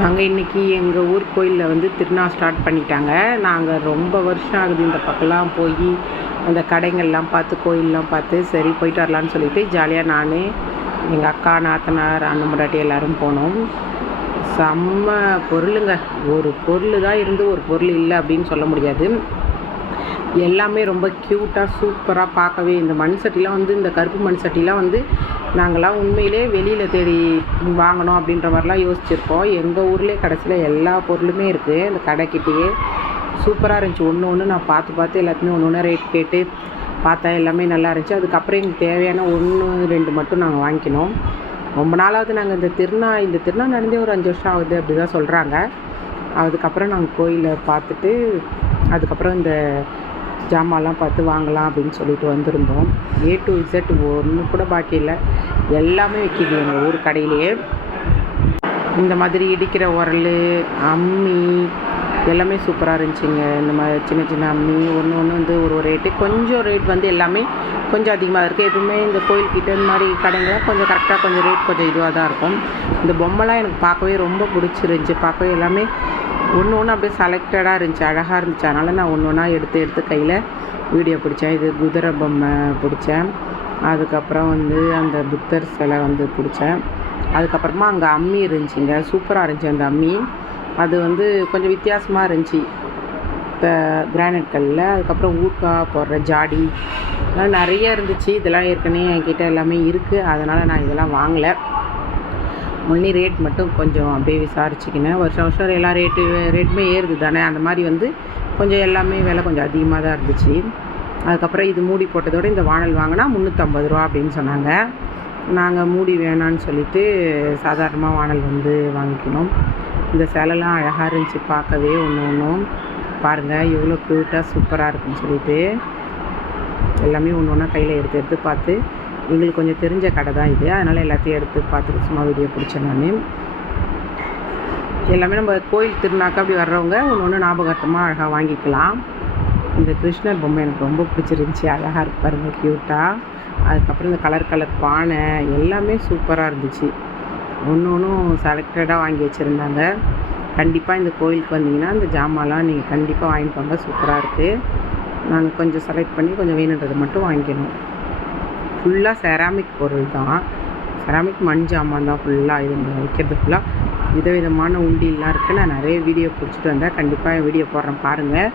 நாங்கள் இன்றைக்கி எங்கள் ஊர் கோயிலில் வந்து திருநாள் ஸ்டார்ட் பண்ணிட்டாங்க. நாங்கள் ரொம்ப வருஷம் ஆகுது இந்த பக்கம்லாம் போய் அந்த கடைங்கள்லாம் பார்த்து கோயிலெலாம் பார்த்து சரி போயிட்டு வரலான்னு சொல்லிட்டு ஜாலியாக நான் எங்கள் அக்கா நாத்தனார் அண்ணன் முன்னாடி எல்லோரும் போனோம். செம்ம பொருளுங்க. ஒரு பொருள் தான் இருந்து ஒரு பொருள் இல்லை அப்படின்னு சொல்ல முடியாது. எல்லாமே ரொம்ப க்யூட்டாக சூப்பராக பார்க்கவே. இந்த மண் சட்டிலாம் வந்து இந்த கருப்பு மண் சட்டிலாம் வந்து நாங்கள்லாம் உண்மையிலே வெளியில் தேடி வாங்கணும் அப்படின்ற மாதிரிலாம் யோசிச்சுருக்கோம். எங்கள் ஊர்லேயே கடைசியில் எல்லா பொருளுமே இருக்குது இந்த கடைக்கிட்டேயே. சூப்பராக இருந்துச்சு. ஒன்று நான் பார்த்து எல்லாத்தையுமே ஒன்று ரேட் கேட்டு பார்த்தா எல்லாமே நல்லா இருந்துச்சு. அதுக்கப்புறம் எங்களுக்கு தேவையான 1-2 மட்டும் நாங்கள் வாங்கிக்கினோம். ரொம்ப நாளாவது நாங்கள் இந்த திருநாள் நடந்தே ஒரு 5 வருஷம் ஆகுது அப்படி தான் சொல்கிறாங்க. அதுக்கப்புறம் நாங்கள் கோயிலை பார்த்துட்டு அதுக்கப்புறம் இந்த ஜாமான்லாம் பார்த்து வாங்கலாம் அப்படின்னு சொல்லிட்டு வந்திருந்தோம். A to Z ஒன்று கூட பாக்கி இல்லை, எல்லாமே விற்கிது எங்கள் ஊர் கடையிலேயே. இந்த மாதிரி இடிக்கிற உரல், அம்மி எல்லாமே சூப்பராக இருந்துச்சுங்க. இந்த மாதிரி சின்ன சின்ன அம்மி ஒன்று வந்து ஒரு ரேட்டு. கொஞ்சம் ரேட் வந்து எல்லாமே கொஞ்சம் அதிகமாக இருக்குது. எப்பவுமே இந்த கோயில்கிட்ட இந்த மாதிரி கடைங்கள்லாம் கொஞ்சம் கரெக்டாக கொஞ்சம் ரேட் கொஞ்சம் இதுவாக தான் இருக்கும். இந்த பொம்மைலாம் எனக்கு பார்க்கவே ரொம்ப பிடிச்சிருந்துச்சி. பார்க்கவே எல்லாமே ஒன்று அப்படியே செலக்டடாக இருந்துச்சு, அழகாக இருந்துச்சு. அதனால் நான் ஒன்று எடுத்து கையில் வீடியோ பிடிச்சேன். இது குதிரை பொம்மை பிடிச்சேன். அதுக்கப்புறம் வந்து அந்த புத்தர் சிலை வந்து பிடிச்சேன். அதுக்கப்புறமா அங்கே அம்மி இருந்துச்சுங்க. சூப்பராக இருந்துச்சு அந்த அம்மி. அது வந்து கொஞ்சம் வித்தியாசமாக இருந்துச்சு இப்போ கிரானைட் கல்லில். அதுக்கப்புறம் ஊறுகாய் போடுற ஜாடி இதெல்லாம் நிறைய இருந்துச்சு. இதெல்லாம் ஏற்கனவே என்கிட்ட எல்லாமே இருக்குது, அதனால் நான் இதெல்லாம் வாங்கலை. ஒன்லி ரேட் மட்டும் கொஞ்சம் அப்படியே விசாரிச்சுக்கினேன். வருஷம் எல்லா ரேட்டுமே ஏறுது தானே, அந்த மாதிரி வந்து கொஞ்சம் எல்லாமே விலை கொஞ்சம் அதிகமாக தான் இருந்துச்சு. அதுக்கப்புறம் இது மூடி போட்டதோடு இந்த வானல் வாங்கினா 350 ரூபா அப்படின்னு சொன்னாங்க. நாங்கள் மூடி வேணான்னு சொல்லிவிட்டு சாதாரணமாக வானல் வந்து வாங்கிக்கணும். இந்த சேலைலாம் அழகாக இருந்துச்சு பார்க்கவே. ஒன்றும் பாருங்கள் எவ்வளோ க்யூட்டாக சூப்பராக இருக்குன்னு சொல்லிட்டு எல்லாமே ஒன்று கையில் எடுத்து பார்த்து, எங்களுக்கு கொஞ்சம் தெரிஞ்ச கடை தான் இது, அதனால் எல்லாத்தையும் எடுத்து பார்த்துட்டு சும்மா வீடியோ பிடிச்சேன் நான். எல்லாமே நம்ம கோயில் திருநாக்கு அப்படி வர்றவங்க ஒன்று ஞாபகார்த்தமாக அழகாக வாங்கிக்கலாம். இந்த கிருஷ்ணர் பொம்மை எனக்கு ரொம்ப பிடிச்சிருந்துச்சி. அழகாக இருக்கு பாருங்கள், க்யூட்டாக. அதுக்கப்புறம் இந்த கலர் பானை எல்லாமே சூப்பராக இருந்துச்சு. ஒன்றும் செலக்டடாக வாங்கி வச்சுருந்தாங்க. கண்டிப்பாக இந்த கோயிலுக்கு வந்தீங்கன்னா இந்த ஜாமான்லாம் நீங்கள் கண்டிப்பாக வாங்கிப்பாங்க, சூப்பராக இருக்குது. நாங்கள் கொஞ்சம் செலக்ட் பண்ணி கொஞ்சம் வேணுன்றதை மட்டும் வாங்கிக்கணும். ஃபுல்லாக செராமிக் பொருள் தான், செராமிக் மண் ஜாமான் தான் ஃபுல்லாக. இது வைக்கிறது ஃபுல்லாக விதவிதமான உண்டியெல்லாம் இருக்குது. நான் நிறைய வீடியோ பிடிச்சிட்டு வந்தேன். கண்டிப்பாக என் வீடியோ போடுறேன் பாருங்கள்.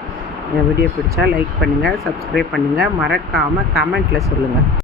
என் வீடியோ பிடிச்சா லைக் பண்ணுங்கள், சப்ஸ்கிரைப் பண்ணுங்கள், மறக்காமல் கமெண்ட்டில் சொல்லுங்கள்.